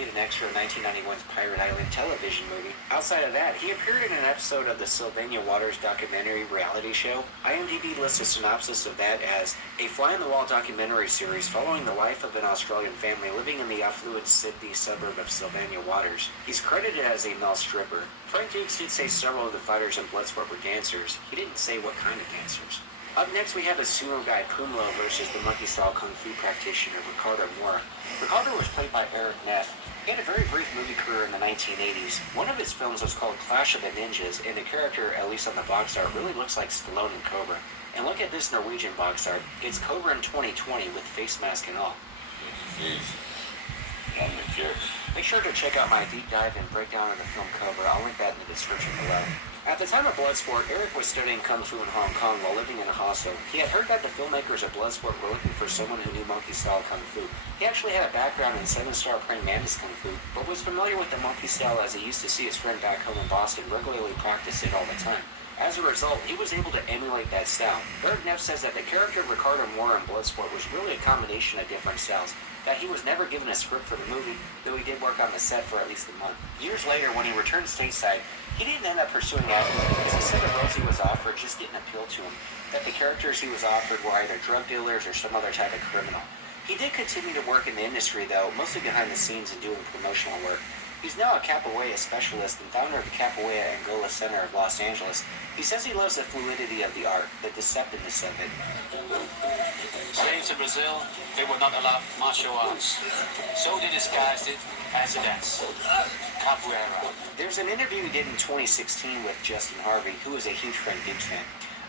played an extra in 1991's Pirate Island television movie. Outside of that, he appeared in an episode of the Sylvania Waters documentary reality show. IMDb lists a synopsis of that as a fly-on-the-wall documentary series following the life of an Australian family living in the affluent Sydney suburb of Sylvania Waters. He's credited as a male stripper. Frank Dukes did say several of the fighters in Bloodsport were dancers. He didn't say what kind of dancers. Up next, we have a sumo guy, Pumlo, versus the monkey-style kung fu practitioner, Ricardo Mora. Ricardo was played by Eric Neff. He had a very brief movie career in the 1980s. One of his films was called Clash of the Ninjas, and the character, at least on the box art, really looks like Stallone and Cobra. And look at this Norwegian box art. It's Cobra in 2020 with face mask and all. Make sure to check out my deep dive and breakdown of the film Cobra. I'll link that in the description below. At the time of Bloodsport, Eric was studying Kung Fu in Hong Kong while living in a hostel. He had heard that the filmmakers of Bloodsport were looking for someone who knew monkey-style Kung Fu. He actually had a background in 7-star praying mantis Kung Fu, but was familiar with the monkey style as he used to see his friend back home in Boston regularly practice it all the time. As a result, he was able to emulate that style. Eric Neff says that the character of Ricardo Mora in Bloodsport was really a combination of different styles, that he was never given a script for the movie, though he did work on the set for at least a month. Years later, when he returned stateside, he didn't end up pursuing acting because he said the roles he was offered just didn't appeal to him, that the characters he was offered were either drug dealers or some other type of criminal. He did continue to work in the industry, though, mostly behind the scenes and doing promotional work. He's now a capoeira specialist and founder of the Capoeira Angola Center of Los Angeles. He says he loves the fluidity of the art, the deceptiveness of it. Slaves in Brazil, they were not allowed martial arts, so they disguised it as a dance. Capoeira. There's an interview he did in 2016 with Justin Harvey, who is a huge Frank Dukes fan.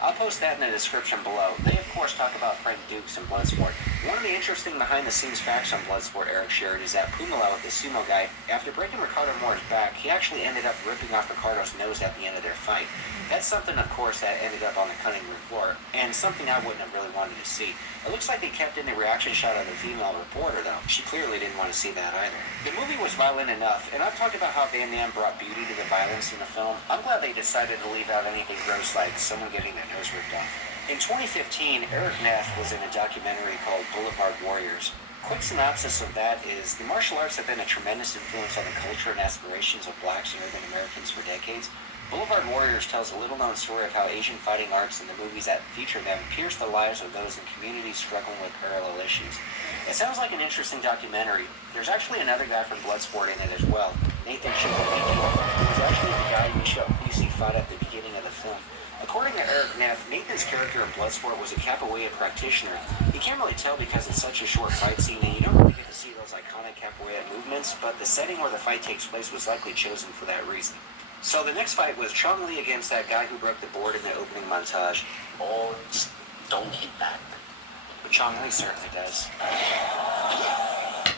I'll post that in the description below. They, of course, talk about Frank Dukes and Bloodsport. One of the interesting behind-the-scenes facts on Bloodsport Eric shared is that Pumlo, the sumo guy, after breaking Ricardo Mora's back, he actually ended up ripping off Ricardo's nose at the end of their fight. That's something, of course, that ended up on the cutting room floor, and something I wouldn't have really wanted to see. It looks like they kept in the reaction shot of the female reporter, though. She clearly didn't want to see that either. The movie was violent enough, and I've talked about how Van Damme brought beauty to the violence in the film. I'm glad they decided to leave out anything gross like someone getting their nose ripped off. In 2015, Eric Neff was in a documentary called Boulevard Warriors. Quick synopsis of that is the martial arts have been a tremendous influence on the culture and aspirations of blacks and urban Americans for decades. Boulevard Warriors tells a little-known story of how Asian fighting arts and the movies that feature them pierce the lives of those in communities struggling with parallel issues. It sounds like an interesting documentary. There's actually another guy from Bloodsport in it as well, Nathan Shivaliki, who was actually the guy Michel Puisi fought at the beginning of the film. According to Eric Neff, Nathan's character in Bloodsport was a capoeira practitioner. You can't really tell because it's such a short fight scene and you don't really get to see those iconic capoeira movements, but the setting where the fight takes place was likely chosen for that reason. So the next fight was Chong Li against that guy who broke the board in the opening montage. Boards don't hit back. But Chong Li certainly does.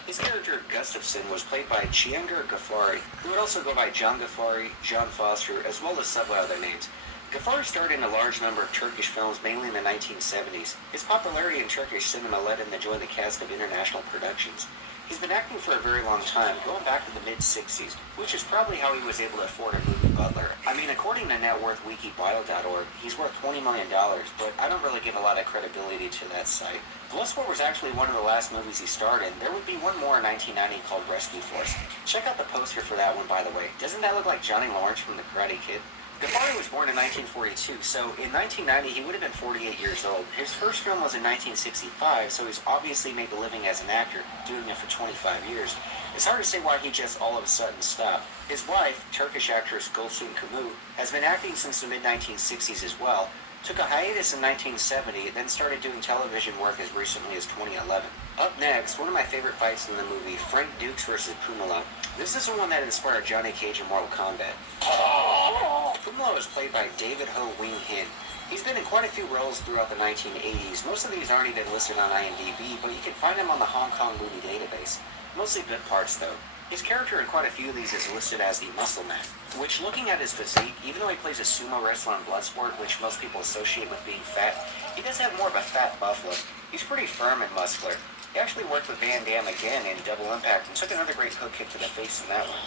His character, Gustafsson, was played by Chiangar Ghaffari, who would also go by John Ghaffari, John Foster, as well as several other names. Ghaffari starred in a large number of Turkish films, mainly in the 1970s. His popularity in Turkish cinema led him to join the cast of international productions. He's been acting for a very long time, going back to the mid-60s, which is probably how he was able to afford a movie butler. I mean, according to networthwikibio.org, he's worth $20 million, but I don't really give a lot of credibility to that site. Bloodsport was actually one of the last movies he starred in. There would be one more in 1990 called Rescue Force. Check out the poster for that one, by the way. Doesn't that look like Johnny Lawrence from The Karate Kid? Ghaffari was born in 1942, so in 1990 he would have been 48 years old. His first film was in 1965, so he's obviously made a living as an actor, doing it for 25 years. It's hard to say why he just all of a sudden stopped. His wife, Turkish actress Gülsüm Kumu, has been acting since the mid-1960s as well, took a hiatus in 1970, then started doing television work as recently as 2011. Up next, one of my favorite fights in the movie, Frank Dukes versus Pumlo. This is the one that inspired Johnny Cage in Mortal Kombat. Pumlo is played by David Ho Wing Hin. He's been in quite a few roles throughout the 1980s. Most of these aren't even listed on IMDb, but you can find him on the Hong Kong movie database. Mostly good parts, though. His character in quite a few of these is listed as the Muscle Man, which, looking at his physique, even though he plays a sumo wrestler in Bloodsport, which most people associate with being fat, he does have more of a fat buff look. He's pretty firm and muscular. He actually worked with Van Damme again in Double Impact and took another great hook kick to the face in that one.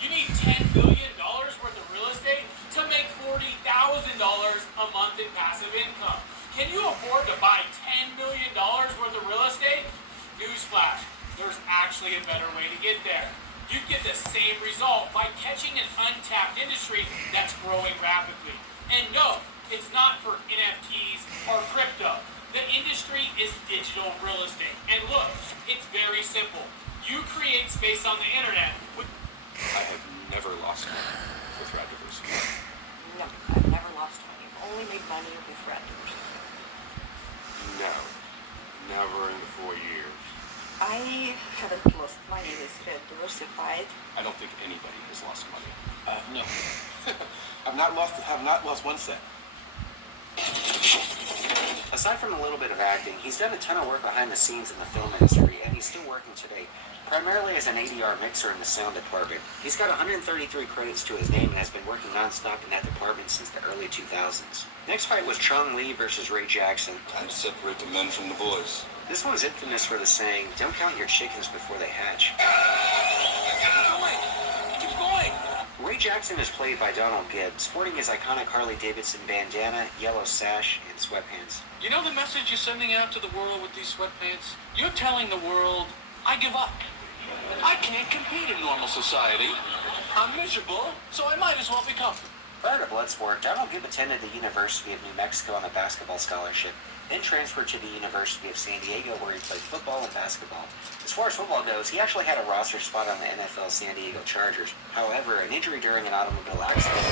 You need $10 billion worth of real estate to make $40,000 a month in passive income. Can you afford to buy $10 million worth of real estate? Newsflash, there's actually a better way to get there. You get the same result by catching an untapped industry that's growing rapidly. And no, it's not for NFTs or crypto. The industry is digital real estate. And look, it's very simple. You create space on the internet with... I have never lost money with Red Diversity. No, I've never lost money. I've only made money with Red Diversity. No, never in the 4 years. I haven't lost money with Red Diversified. I don't think anybody has lost money. No. I've not lost 1 cent. Aside from a little bit of acting, he's done a ton of work behind the scenes in the film industry, and he's still working today, primarily as an ADR mixer in the sound department. He's got 133 credits to his name and has been working non-stop in that department since the early 2000s. Next fight was Chong Li versus Ray Jackson. Time to separate the men from the boys. This one's infamous for the saying, "Don't count your chickens before they hatch." Keep going. Ray Jackson is played by Donald Gibb, sporting his iconic Harley-Davidson bandana, yellow sash, and sweatpants. You know the message you're sending out to the world with these sweatpants? You're telling the world, I give up. I can't compete in normal society. I'm miserable, so I might as well become. Prior to Bloodsport, Donald Gibb attended the University of New Mexico on a basketball scholarship, then transferred to the University of San Diego where he played football and basketball. As far as football goes, he actually had a roster spot on the NFL San Diego Chargers. However, an injury during an automobile accident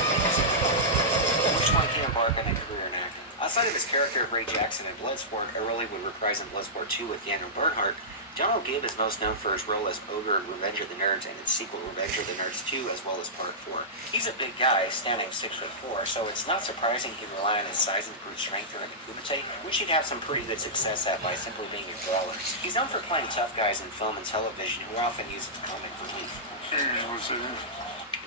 which one he embarked on a career in acting. Outside of his character of Ray Jackson in Bloodsport, a role he would reprise in Bloodsport 2 with Daniel Bernhardt, Donald Gibb is most known for his role as Ogre in Revenge of the Nerds and its sequel Revenge of the Nerds 2 as well as Part 4. He's a big guy, standing 6'4", so it's not surprising he'd rely on his size and brute strength during the Kumite, which he'd have some pretty good success at by simply being a brawler. He's known for playing tough guys in film and television who often use comic relief.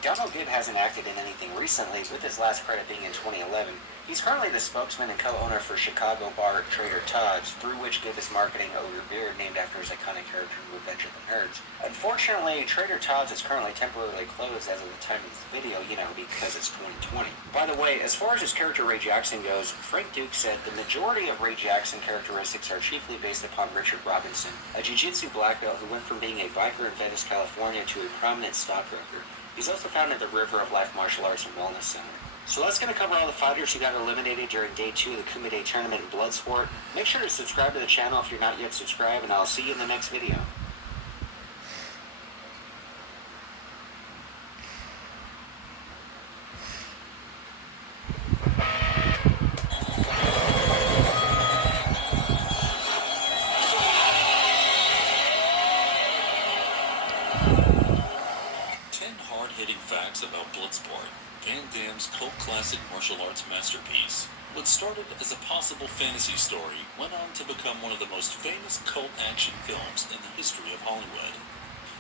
Donald Gibb hasn't acted in anything recently, with his last credit being in 2011. He's currently the spokesman and co-owner for Chicago bar Trader Todd's, through which Gibb is marketing Ogre beer named after his iconic character in Revenge of the Nerds. Unfortunately, Trader Todd's is currently temporarily closed as of the time of this video, because it's 2020. By the way, as far as his character Ray Jackson goes, Frank Duke said the majority of Ray Jackson characteristics are chiefly based upon Richard Robinson, a jiu-jitsu black belt who went from being a biker in Venice, California to a prominent stockbroker. He's also founded the River of Life Martial Arts and Wellness Center. So that's going to cover all the fighters who got eliminated during Day 2 of the Kumite Tournament in Bloodsport. Make sure to subscribe to the channel if you're not yet subscribed, and I'll see you in the next video. Facts about Bloodsport, Van Damme's cult classic martial arts masterpiece. What started as a possible fantasy story went on to become one of the most famous cult action films in the history of Hollywood.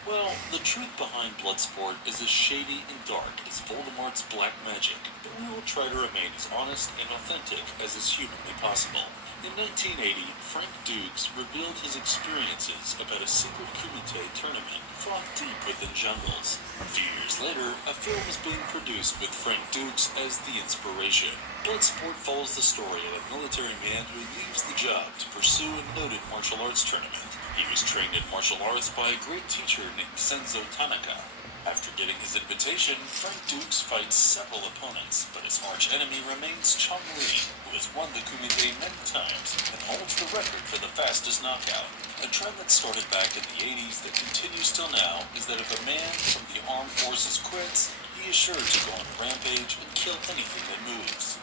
Well, the truth behind Bloodsport is as shady and dark as Voldemort's black magic, but we will try to remain as honest and authentic as is humanly possible. In 1980, Frank Dukes revealed his experiences about a secret Kumite tournament fought deep within jungles. A few years later, a film is being produced with Frank Dukes as the inspiration. Bloodsport follows the story of a military man who leaves the job to pursue a noted martial arts tournament. He was trained in martial arts by a great teacher named Senzo Tanaka. After getting his invitation, Frank Dukes fights several opponents, but his arch enemy remains Chong Li, who has won the Kumite many times and holds the record for the fastest knockout. A trend that started back in the 80s that continues till now is that if a man from the armed forces quits, he is sure to go on a rampage and kill anything that moves.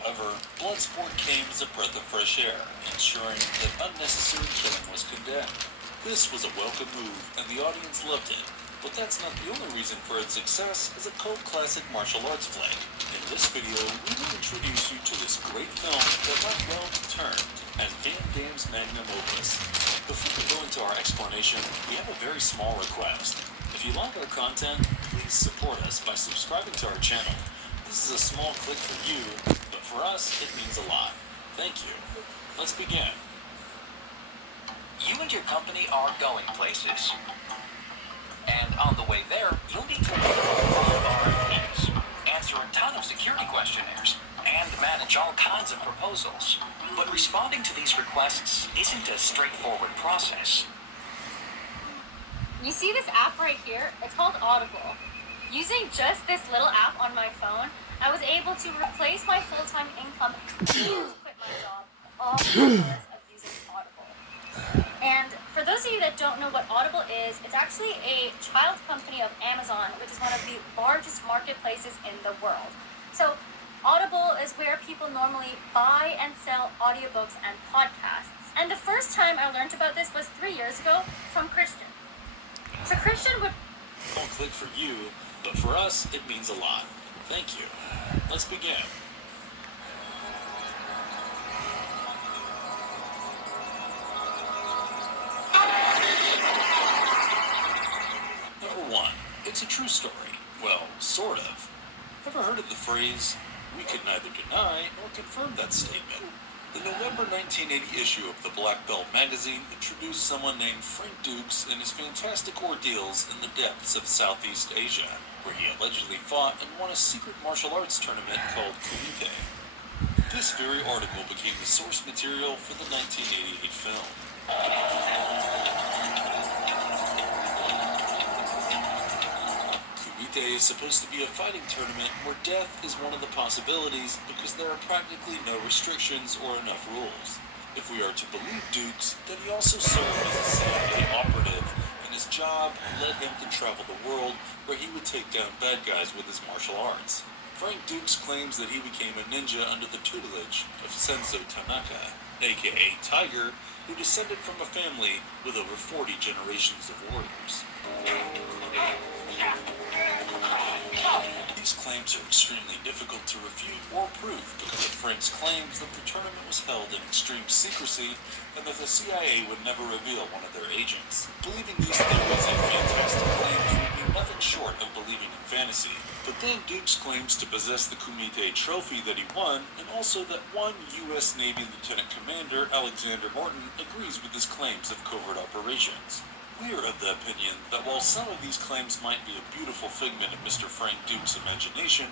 However, Bloodsport came as a breath of fresh air, ensuring that unnecessary killing was condemned. This was a welcome move, and the audience loved it. But that's not the only reason for its success as a cult classic martial arts flick. In this video, we will introduce you to this great film that might well be termed as Van Damme's magnum opus. Before we go into our explanation, we have a very small request. If you like our content, please support us by subscribing to our channel. This is a small click for you, but for us, it means a lot. Thank you. Let's begin. You and your company are going places. And on the way there, you'll need to win 5 RFPs, answer a ton of security questionnaires, and and manage all kinds of proposals. But responding to these requests isn't a straightforward process. You see this app right here? It's called Audible. Using just this little app on my phone, I was able to replace my full-time income and quit my job all because of using Audible. And for those of you that don't know what Audible is, it's actually a child company of Amazon, which is one of the largest marketplaces in the world. So Audible is where people normally buy and sell audiobooks and podcasts. And the first time I learned about this was 3 years ago from Christian. So Christian would... Won't click for you, but for us, it means a lot. Thank you. Let's begin. Number 1. It's a true story. Well, sort of. Ever heard of the phrase, "We could neither deny nor confirm that statement"? The November 1980 issue of the Black Belt magazine introduced someone named Frank Dukes and his fantastic ordeals in the depths of Southeast Asia, where he allegedly fought and won a secret martial arts tournament called Kumite. This very article became the source material for the 1988 film. Kumite is supposed to be a fighting tournament where death is one of the possibilities because there are practically no restrictions or enough rules. If we are to believe Dukes, then he also served as a CIA operative, and his job led him to travel the world where he would take down bad guys with his martial arts. Frank Dukes claims that he became a ninja under the tutelage of Senzo Tanaka, aka Tiger, who descended from a family with over 40 generations of warriors. These claims are extremely difficult to refute or prove because of Frank's claims that the tournament was held in extreme secrecy and that the CIA would never reveal one of their agents. Believing these theories and fantastic claims would be nothing short of believing in fantasy. But then Dukes claims to possess the Kumite trophy that he won, and also that one U.S. Navy Lieutenant Commander, Alexander Morton, agrees with his claims of covert operations. We are of the opinion that while some of these claims might be a beautiful figment of Mr. Frank Dukes' imagination,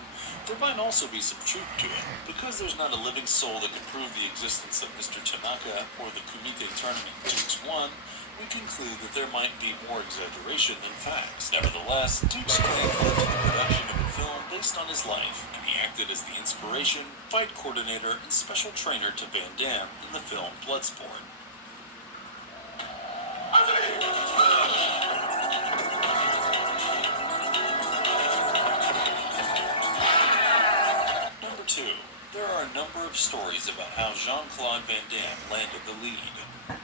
there might also be some truth to it. Because there's not a living soul that can prove the existence of Mr. Tanaka or the Kumite tournament Dukes won, we conclude that there might be more exaggeration than facts. Nevertheless, Dukes' claim led to the production of a film based on his life, and he acted as the inspiration, fight coordinator, and special trainer to Van Damme in the film Bloodsport. Number 2. There are a number of stories about how Jean-Claude Van Damme landed the lead.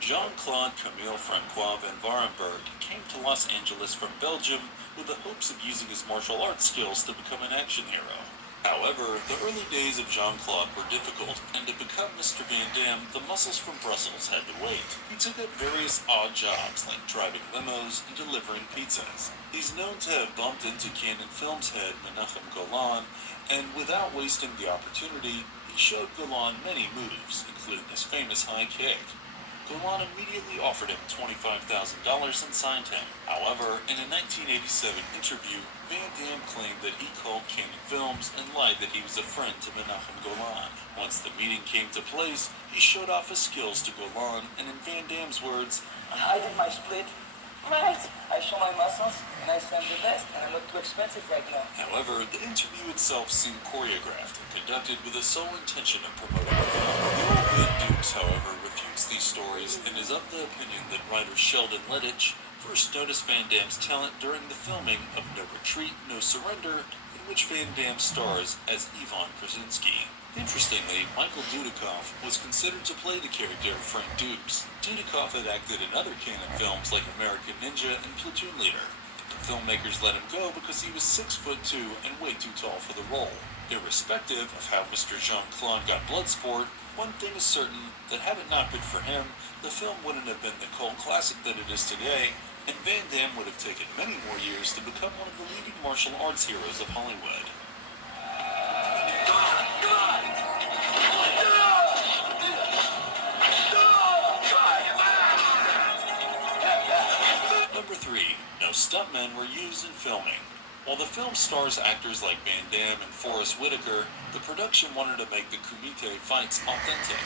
Jean-Claude Camille Francois Van Varenberg came to Los Angeles from Belgium with the hopes of using his martial arts skills to become an action hero. However, the early days of Jean-Claude were difficult, and to become Mr. Van Damme, the muscles from Brussels had to wait. He took up various odd jobs like driving limos and delivering pizzas. He's known to have bumped into Cannon Films head Menachem Golan, and without wasting the opportunity, he showed Golan many moves, including his famous high kick. Golan immediately offered him $25,000 and signed him. However, in a 1987 interview, Van Damme claimed that he called Cannon Films and lied that he was a friend to Menachem Golan. Once the meeting came to place, he showed off his skills to Golan, and in Van Damme's words, "I did my split. Right. I show my muscles, and I say I'm the best, and I'm not too expensive right now." However, the interview itself seemed choreographed and conducted with the sole intention of promoting the film. The old man Dukes, however, refutes these stories and is of the opinion that writer Sheldon Lettich first noticed Van Damme's talent during the filming of No Retreat, No Surrender, in which Van Damme stars as Ivan Krasinski. Interestingly, Michael Dudikoff was considered to play the character of Frank Dukes. Dudikoff had acted in other Cannon films like American Ninja and Platoon Leader. The filmmakers let him go because he was 6'2" and way too tall for the role. Irrespective of how Mr. Jean-Claude got Bloodsport, one thing is certain, that had it not been for him, the film wouldn't have been the cult classic that it is today, and Van Damme would have taken many more years to become one of the leading martial arts heroes of Hollywood. Number 3. No stuntmen were used in filming. While the film stars actors like Van Damme and Forrest Whitaker, the production wanted to make the Kumite fights authentic.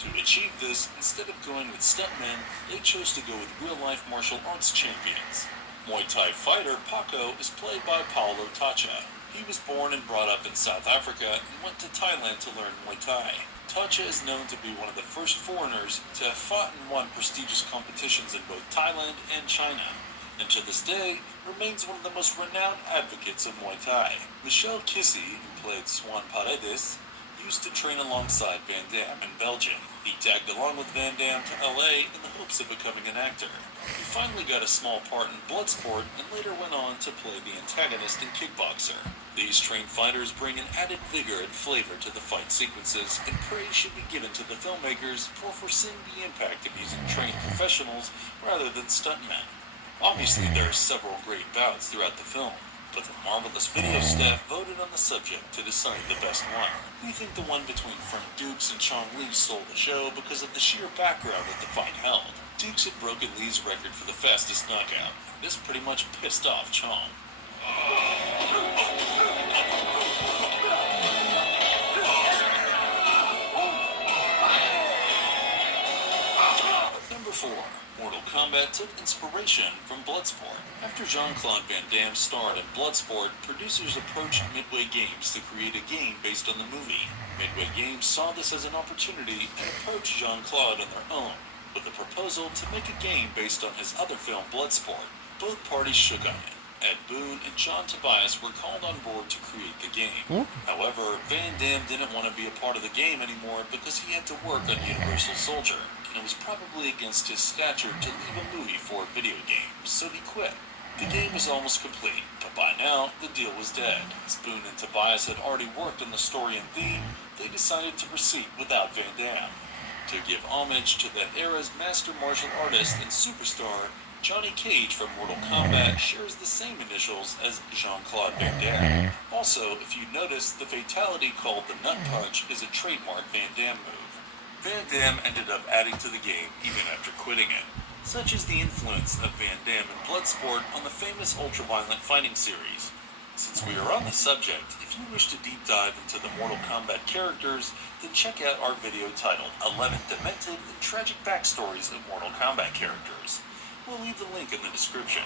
To achieve this, instead of going with stuntmen, they chose to go with real-life martial arts champions. Muay Thai fighter Paco is played by Paulo Tacha. He was born and brought up in South Africa and went to Thailand to learn Muay Thai. Tacha is known to be one of the first foreigners to have fought and won prestigious competitions in both Thailand and China, and to this day remains one of the most renowned advocates of Muay Thai. Michel Kissy, who played Swan Paredes, used to train alongside Van Damme in Belgium. He tagged along with Van Damme to LA in the hopes of becoming an actor. He finally got a small part in Bloodsport and later went on to play the antagonist in Kickboxer. These trained fighters bring an added vigor and flavor to the fight sequences, and praise should be given to the filmmakers for foreseeing the impact of using trained professionals rather than stuntmen. Obviously, there are several great bouts throughout the film, but the Marvelous Video staff voted on the subject to decide the best one. We think the one between Frank Dukes and Chong Li stole the show because of the sheer background that the fight held. Dukes had broken Li's record for the fastest knockout. This pretty much pissed off Chong. Number 4. Mortal Kombat took inspiration from Bloodsport. After Jean-Claude Van Damme starred in Bloodsport, producers approached Midway Games to create a game based on the movie. Midway Games saw this as an opportunity and approached Jean-Claude on their own, with a proposal to make a game based on his other film Bloodsport. Both parties shook on it. Ed Boon and John Tobias were called on board to create the game. However, Van Damme didn't want to be a part of the game anymore because he had to work on Universal Soldier, and it was probably against his stature to leave a movie for a video game, so he quit. The game was almost complete, but by now, the deal was dead. As Boon and Tobias had already worked on the story and theme, they decided to proceed without Van Damme. To give homage to that era's master martial artist and superstar, Johnny Cage from Mortal Kombat shares the same initials as Jean-Claude Van Damme. Also, if you notice, the fatality called the Nut Punch is a trademark Van Damme move. Van Damme ended up adding to the game even after quitting it. Such is the influence of Van Damme in Bloodsport on the famous ultra-violent fighting series. Since we are on the subject, if you wish to deep dive into the Mortal Kombat characters, then check out our video titled 11 Demented and Tragic Backstories of Mortal Kombat Characters. We'll leave the link in the description.